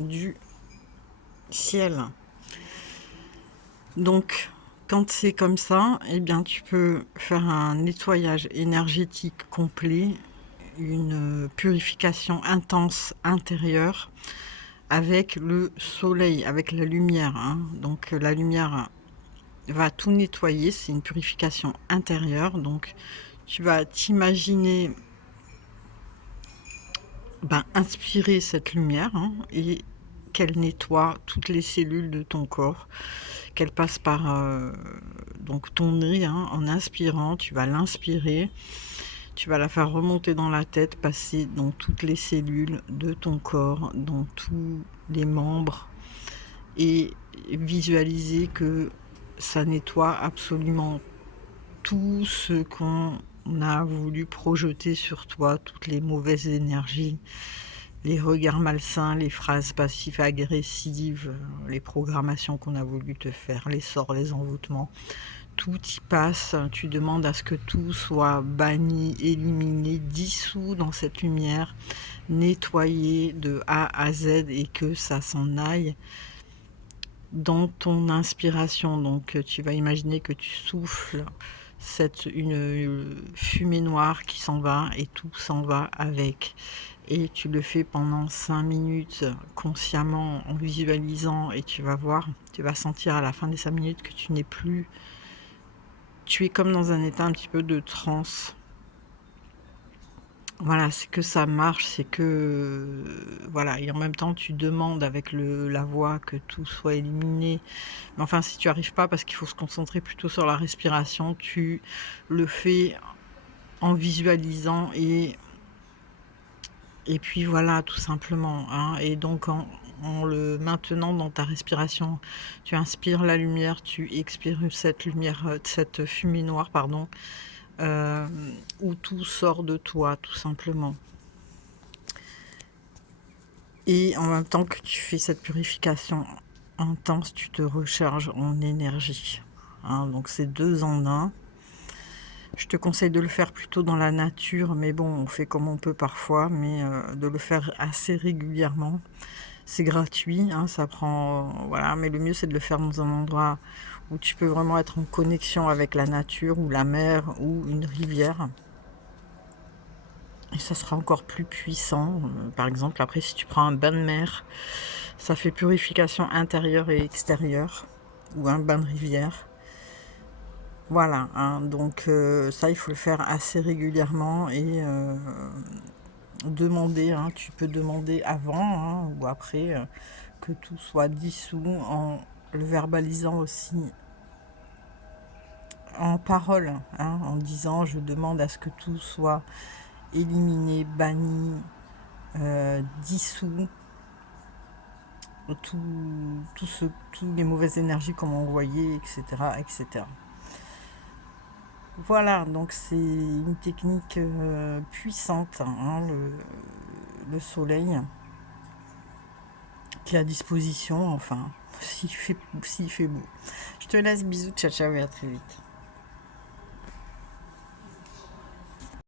du ciel. Donc, quand c'est comme ça, eh bien, tu peux faire un nettoyage énergétique complet, une purification intense intérieure avec le soleil, avec la lumière, hein. Donc, la lumière va tout nettoyer, c'est une purification intérieure. Donc, tu vas t'imaginer, ben, inspirer cette lumière, hein, et qu'elle nettoie toutes les cellules de ton corps, qu'elle passe par, donc ton nez, hein. En inspirant, tu vas l'inspirer, tu vas la faire remonter dans la tête, passer dans toutes les cellules de ton corps, dans tous les membres et visualiser que ça nettoie absolument tout ce qu'on a voulu projeter sur toi, toutes les mauvaises énergies, les regards malsains, les phrases passives-agressives, les programmations qu'on a voulu te faire, les sorts, les envoûtements. Tout y passe, tu demandes à ce que tout soit banni, éliminé, dissous dans cette lumière, nettoyé de A à Z et que ça s'en aille dans ton inspiration. Donc, tu vas imaginer que tu souffles une fumée noire qui s'en va et tout s'en va avec. Et tu le fais pendant 5 minutes consciemment en visualisant et tu vas voir, tu vas sentir à la fin des 5 minutes que tu es comme dans un état un petit peu de transe. Voilà, c'est que ça marche, c'est que, voilà, et en même temps tu demandes avec la voix que tout soit éliminé. Mais enfin, si tu arrives pas, parce qu'il faut se concentrer plutôt sur la respiration, tu le fais en visualisant et puis voilà, tout simplement, hein. Et donc en le maintenant dans ta respiration, tu inspires la lumière, tu expires cette lumière, cette fumée noire, pardon, où tout sort de toi, tout simplement. Et en même temps que tu fais cette purification intense, tu te recharges en énergie, hein. Donc c'est 2 en 1. Je te conseille de le faire plutôt dans la nature, mais bon, on fait comme on peut parfois, mais de le faire assez régulièrement. C'est gratuit, hein, ça prend, voilà, mais le mieux, c'est de le faire dans un endroit où tu peux vraiment être en connexion avec la nature ou la mer ou une rivière et ça sera encore plus puissant. Par exemple, après, si tu prends un bain de mer, ça fait purification intérieure et extérieure ou un bain de rivière. Voilà, hein, donc ça, il faut le faire assez régulièrement et demander, hein, tu peux demander avant, hein, ou après, que tout soit dissous en le verbalisant aussi en parole, hein, en disant: «Je demande à ce que tout soit éliminé, banni, dissous, tous les mauvaises énergies qu'on m'a envoyées» et cetera et cetera. Voilà, donc c'est une technique, puissante, hein, le soleil qui est à disposition, enfin, s'il fait beau. Je te laisse, bisous, ciao ciao et à très vite.